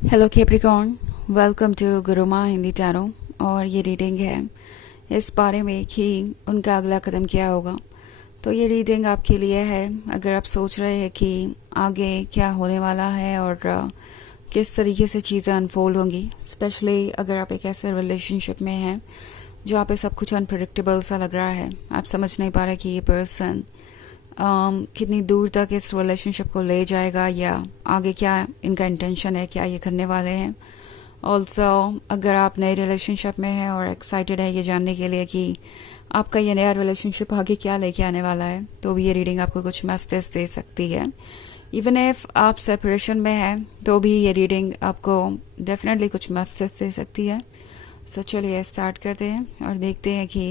Hello Capricorn, welcome to Gurumaa Hindi tarot. और ये reading है इस बारे में कि उनका अगला कदम क्या होगा। तो ये रीडिंग आपके लिए है अगर आप सोच रहे हैं कि आगे क्या होने वाला है और किस तरीके से चीज़ें अनफोल्ड होंगी। स्पेशली अगर आप एक ऐसे रिलेशनशिप में हैं जहाँ पे सब कुछ अनप्रिडिक्टेबल सा लग रहा है, आप समझ नहीं पा रहे कि ये पर्सन कितनी दूर तक इस रिलेशनशिप को ले जाएगा या आगे क्या इनका इंटेंशन है, क्या ये करने वाले हैं। ऑल्सो अगर आप नए रिलेशनशिप में हैं और एक्साइटेड है ये जानने के लिए कि आपका ये नया रिलेशनशिप आगे क्या लेके आने वाला है, तो भी ये रीडिंग आपको कुछ मैसेज दे सकती है। इवन इफ आप सेपरेशन में हैं तो भी ये रीडिंग आपको डेफिनेटली कुछ मैसेज दे सकती है। सो चलिए स्टार्ट करते हैं और देखते हैं कि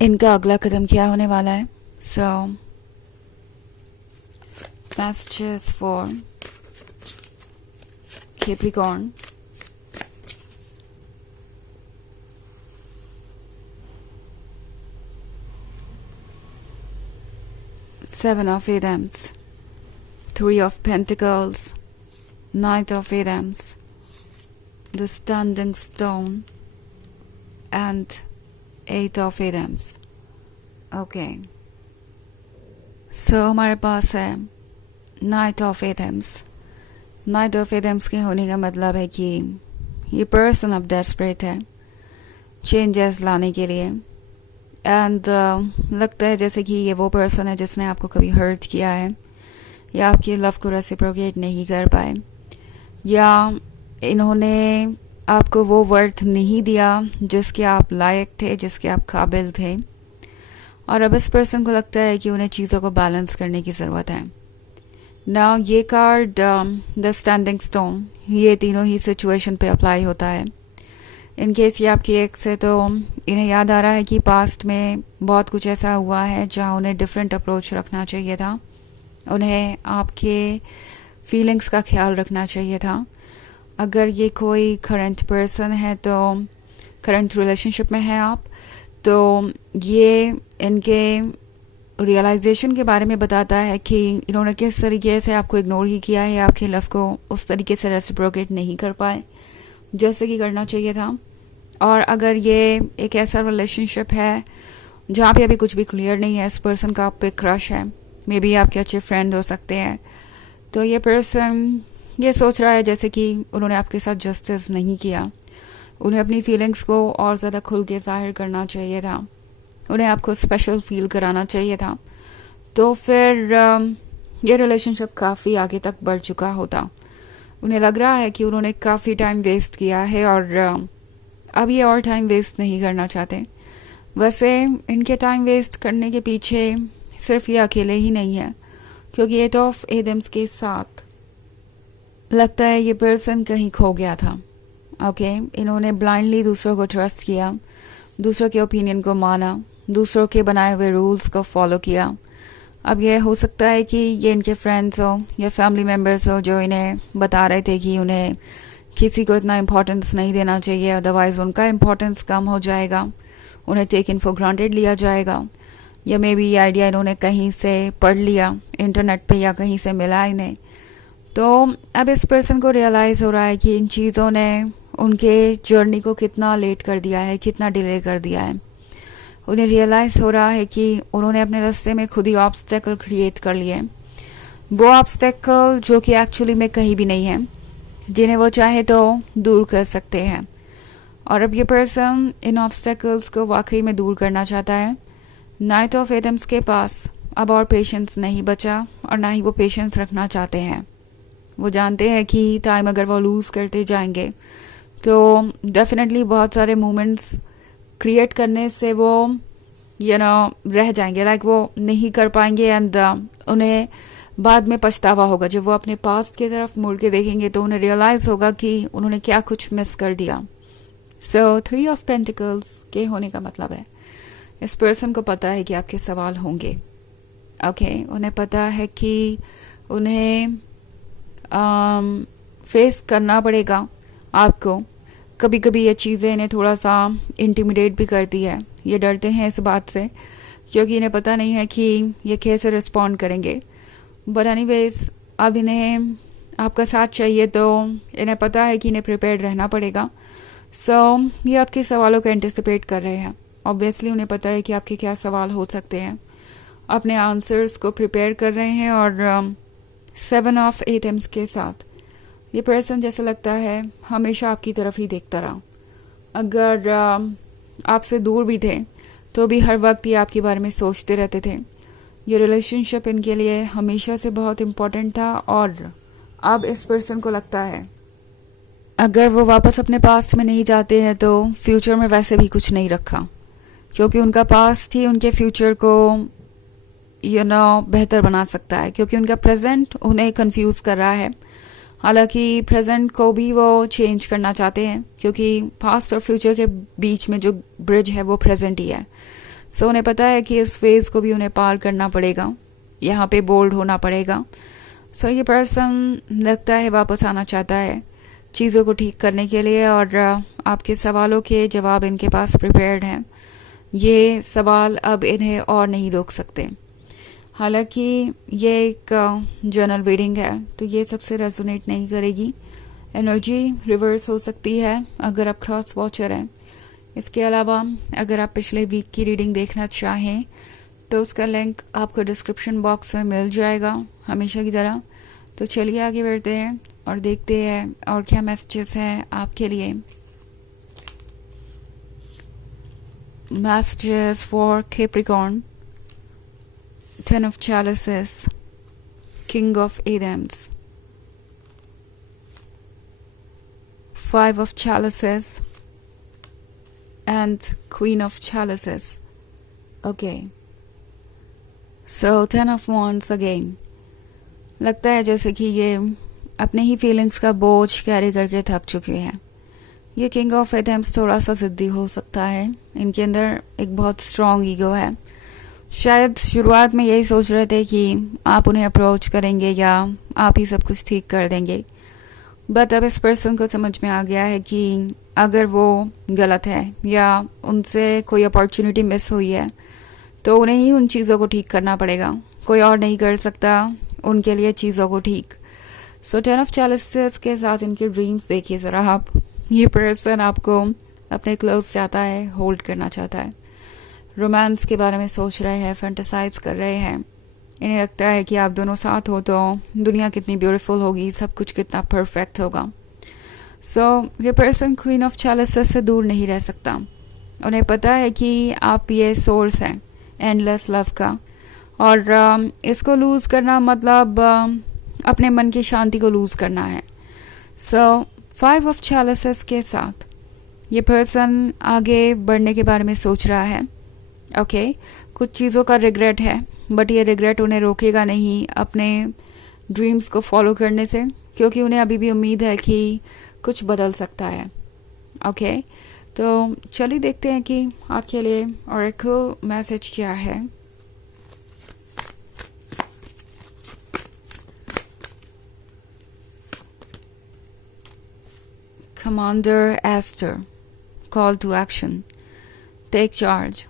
इनका अगला कदम क्या होने वाला है। सो messages for Capricorn. Seven of Wands, Three of Pentacles, Knight of Wands, the Standing Stone, and Eight of Wands. Okay. So हमारे पास है नाइट ऑफ एथम्स। नाइट ऑफ एथम्स के होने का मतलब है कि ये पर्सन अब डेस्परेट है चेंजेस लाने के लिए। एंड लगता है जैसे कि ये वो पर्सन है जिसने आपको कभी हर्ट किया है या आपकी लव को रेसिप्रोकेट नहीं कर पाए, या इन्होंने आपको वो वर्थ नहीं दिया जिसके आप लायक थे, जिसके आप काबिल थे। और अब इस पर्सन को लगता है कि उन्हें चीज़ों को बैलेंस करने की ज़रूरत है। नाउ ये कार्ड द स्टैंडिंग स्टोन, ये तीनों ही सिचुएशन पे अप्लाई होता है। इन केस ये आपकी एक्स है तो इन्हें याद आ रहा है कि पास्ट में बहुत कुछ ऐसा हुआ है जहाँ उन्हें डिफरेंट अप्रोच रखना चाहिए था, उन्हें आपके फीलिंग्स का ख्याल रखना चाहिए था। अगर ये कोई करंट पर्सन है तो करंट रिलेशनशिप में है आप, तो ये इनके रियलाइजेशन के बारे में बताता है कि इन्होंने किस तरीके से आपको इग्नोर ही किया है, आपके लव को उस तरीके से रेसिप्रोकेट नहीं कर पाए जैसे कि करना चाहिए था। और अगर ये एक ऐसा रिलेशनशिप है जहाँ पे अभी कुछ भी क्लियर नहीं है, इस पर्सन का आप पे क्रश है, मे बी आपके अच्छे फ्रेंड हो सकते हैं, तो ये पर्सन ये सोच रहा है जैसे कि उन्होंने आपके साथ जस्टिस नहीं किया, उन्हें अपनी फीलिंग्स को और ज़्यादा खुल के जाहिर करना चाहिए था, उन्हें आपको स्पेशल फील कराना चाहिए था, तो फिर ये रिलेशनशिप काफ़ी आगे तक बढ़ चुका होता। उन्हें लग रहा है कि उन्होंने काफ़ी टाइम वेस्ट किया है और अब ये और टाइम वेस्ट नहीं करना चाहते। वैसे इनके टाइम वेस्ट करने के पीछे सिर्फ ये अकेले ही नहीं है, क्योंकि एट ऑफ एडम्स के साथ लगता है ये पर्सन कहीं खो गया था। ओके, इन्होंने ब्लाइंडली दूसरों को ट्रस्ट किया, दूसरों के ओपिनियन को माना, दूसरों के बनाए हुए रूल्स को फॉलो किया। अब ये हो सकता है कि ये इनके फ्रेंड्स हो या फैमिली मेम्बर्स हो जो इन्हें बता रहे थे कि उन्हें किसी को इतना इम्पोर्टेंस नहीं देना चाहिए, अदरवाइज उनका इम्पोर्टेंस कम हो जाएगा, उन्हें टेकन फॉर ग्रांटेड लिया जाएगा। या मे बी ये आइडिया इन्होंने कहीं से पढ़ लिया इंटरनेट पे या कहीं से मिला इन्हें। तो अब इस पर्सन को रियलाइज़ हो रहा है कि इन चीज़ों ने उनके जर्नी को कितना लेट कर दिया है, कितना डिले कर दिया है। उन्हें रियलाइज़ हो रहा है कि उन्होंने अपने रास्ते में खुद ही ऑब्स्टेकल क्रिएट कर लिए, वो ऑब्स्टेकल जो कि एक्चुअली में कहीं भी नहीं है, जिन्हें वो चाहे तो दूर कर सकते हैं। और अब ये पर्सन इन ऑब्स्टेकल्स को वाकई में दूर करना चाहता है। नाइट ऑफ एडम्स के पास अब और पेशेंस नहीं बचा और ना ही वो पेशेंस रखना चाहते हैं। वो जानते हैं कि टाइम अगर वो लूज़ करते जाएंगे तो डेफिनेटली बहुत सारे मोमेंट्स क्रिएट करने से वो रह जाएंगे, लाइक वो नहीं कर पाएंगे एंड उन्हें बाद में पछतावा होगा। जब वो अपने पास्ट की तरफ मुड़ के देखेंगे तो उन्हें रियलाइज़ होगा कि उन्होंने क्या कुछ मिस कर दिया। सो थ्री ऑफ पेंटिकल्स के होने का मतलब है इस पर्सन को पता है कि आपके सवाल होंगे। ओके, उन्हें पता है कि उन्हें फेस करना पड़ेगा आपको। कभी कभी ये चीज़ें इन्हें थोड़ा सा इंटिमिडेट भी करती है, ये डरते हैं इस बात से क्योंकि इन्हें पता नहीं है कि ये कैसे रिस्पॉन्ड करेंगे। बट एनीवेज अब इन्हें आपका साथ चाहिए, तो इन्हें पता है कि इन्हें प्रिपेयर्ड रहना पड़ेगा। ये आपके सवालों को एंटिसिपेट कर रहे हैं। ऑब्वियसली उन्हें पता है कि आपके क्या सवाल हो सकते हैं, अपने आंसर्स को प्रिपेयर कर रहे हैं। और 7 ऑफ एटम्स के साथ ये पर्सन जैसे लगता है हमेशा आपकी तरफ ही देखता रहा। अगर आपसे दूर भी थे तो भी हर वक्त ये आपके बारे में सोचते रहते थे। ये रिलेशनशिप इनके लिए हमेशा से बहुत इम्पोर्टेंट था, और अब इस पर्सन को लगता है अगर वो वापस अपने पास्ट में नहीं जाते हैं तो फ्यूचर में वैसे भी कुछ नहीं रखा, क्योंकि उनका पास्ट ही उनके फ्यूचर को बेहतर बना सकता है, क्योंकि उनका प्रेजेंट उन्हें कंफ्यूज कर रहा है। हालांकि प्रेजेंट को भी वो चेंज करना चाहते हैं, क्योंकि पास्ट और फ्यूचर के बीच में जो ब्रिज है वो प्रेजेंट ही है। उन्हें पता है कि इस फेज को भी उन्हें पार करना पड़ेगा, यहाँ पे बोल्ड होना पड़ेगा। ये पर्सन लगता है वापस आना चाहता है चीज़ों को ठीक करने के लिए, और आपके सवालों के जवाब इनके पास प्रिपेयर्ड हैं। ये सवाल अब इन्हें और नहीं रोक सकते। हालांकि ये एक जर्नल रीडिंग है, तो ये सबसे रेजोनेट नहीं करेगी। एनर्जी रिवर्स हो सकती है अगर आप क्रॉस वॉचर हैं। इसके अलावा अगर आप पिछले वीक की रीडिंग देखना चाहें तो उसका लिंक आपको डिस्क्रिप्शन बॉक्स में मिल जाएगा हमेशा की तरह। तो चलिए आगे बढ़ते हैं और देखते हैं और क्या मैसेजेस हैं आपके लिए। Messages for Capricorn, 10 of chalices, King of Adams, 5 of chalices and Queen of chalices. Okay. 10 of wands again. लगता है जैसे कि ये अपने ही फीलिंग्स का बोझ कैरी करके थक चुके हैं। ये किंग ऑफ एडम्स थोड़ा सा जिद्दी हो सकता है। इनके अंदर एक बहुत स्ट्रॉन्ग ईगो है। शायद शुरुआत में यही सोच रहे थे कि आप उन्हें अप्रोच करेंगे या आप ही सब कुछ ठीक कर देंगे, बट अब इस पर्सन को समझ में आ गया है कि अगर वो गलत है या उनसे कोई अपॉर्चुनिटी मिस हुई है तो उन्हें ही उन चीज़ों को ठीक करना पड़ेगा। कोई और नहीं कर सकता उनके लिए चीज़ों को ठीक। 10 ऑफ चैलिसेस के साथ इनके ड्रीम्स देखिए ज़रा आप। ये पर्सन आपको अपने क्लोज चाहता है, होल्ड करना चाहता है, रोमांस के बारे में सोच रहे हैं, फैंटेसाइज कर रहे हैं। इन्हें लगता है कि आप दोनों साथ हो तो दुनिया कितनी ब्यूटीफुल होगी, सब कुछ कितना परफेक्ट होगा। ये पर्सन क्वीन ऑफ चैलिसेस से दूर नहीं रह सकता। उन्हें पता है कि आप ये सोर्स हैं एंडलेस लव का, और इसको लूज़ करना मतलब अपने मन की शांति को लूज़ करना है। 5 ऑफ चैलिसेस के साथ ये पर्सन आगे बढ़ने के बारे में सोच रहा है। कुछ चीज़ों का रिग्रेट है, बट ये रिग्रेट उन्हें रोकेगा नहीं अपने ड्रीम्स को फॉलो करने से, क्योंकि उन्हें अभी भी उम्मीद है कि कुछ बदल सकता है। तो चलिए देखते हैं कि आपके लिए ऑरेकल मैसेज क्या है। Commander Aster, call to action, take charge,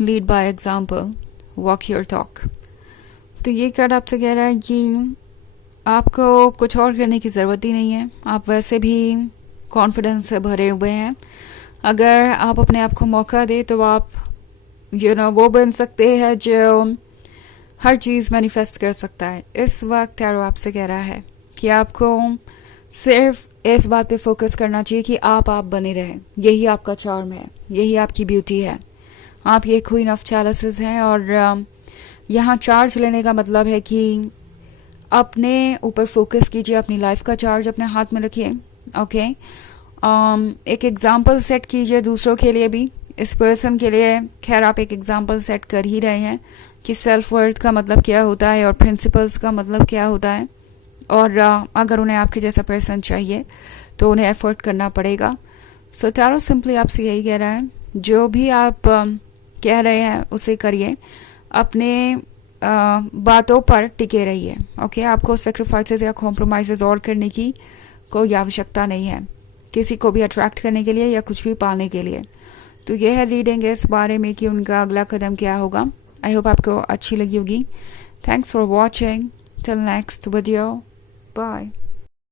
lead by example, walk your talk. तो ये कार्ड आपसे कह रहा है कि आपको कुछ और करने की ज़रूरत ही नहीं है। आप वैसे भी कॉन्फिडेंस से भरे हुए हैं। अगर आप अपने आप को मौका दे तो आप वो बन सकते हैं जो हर चीज़ मैनिफेस्ट कर सकता है। इस वक्त टैरो आपसे कह रहा है कि आपको सिर्फ इस बात पे फोकस करना चाहिए कि आप बने रहें। यही आपका चार्म है, यही आपकी ब्यूटी है। आप ये क्वीन ऑफ चैलिसेस हैं, और यहाँ चार्ज लेने का मतलब है कि अपने ऊपर फोकस कीजिए, अपनी लाइफ का चार्ज अपने हाथ में रखिए। एक एग्जाम्पल सेट कीजिए दूसरों के लिए भी। इस पर्सन के लिए खैर आप एक एग्जाम्पल सेट कर ही रहे हैं कि सेल्फ वर्थ का मतलब क्या होता है और प्रिंसिपल्स का मतलब क्या होता है, और अगर उन्हें आपके जैसा पर्सन चाहिए तो उन्हें एफर्ट करना पड़ेगा। टैरो सिंपली आपसे यही कह रहा है, जो भी आप कह रहे हैं उसे करिए, अपने बातों पर टिके रहिए। आपको सेक्रीफाइसेस या कॉम्प्रोमाइजेस और करने की कोई आवश्यकता नहीं है, किसी को भी अट्रैक्ट करने के लिए या कुछ भी पाने के लिए। तो यह है रीडिंग इस बारे में कि उनका अगला कदम क्या होगा। आई होप आपको अच्छी लगी होगी। Thanks for watching, till next video, bye.